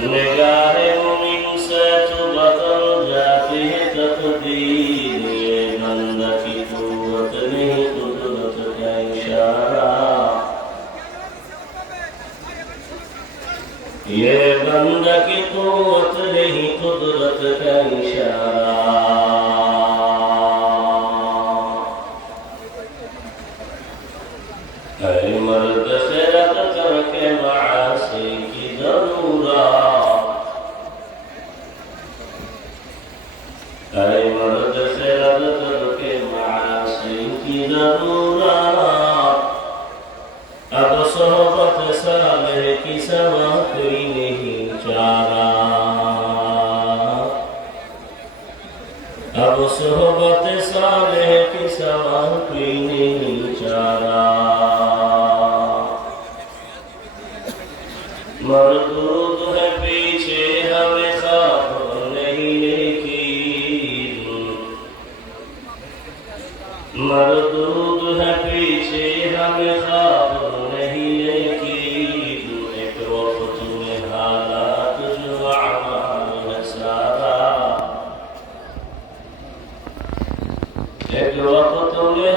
निगाहे मुमिन से तो बदल जाती है तकदीर। ये बंदा की कुव्वत नहीं कुदरत का इशारा। ये बंदा की कुव्वत नहीं कुदरत का इशारा। ऐ मर्द खिरत करके मासी की जरूरत। ऐ मर्द खिरत करके मासी की जरूरत। अब सोहबत साले की सवा कोई नहीं चारा। अब सोहबत साले की सवा कोई नहीं चारा। मरदूद है पीछे हमें ख्वाब नहीं लेकिन। मरदूद है पीछे हमें ख्वाब नहीं लेकिन। एक वक्त में हालात जो अमाल है सारा। एक वक्त में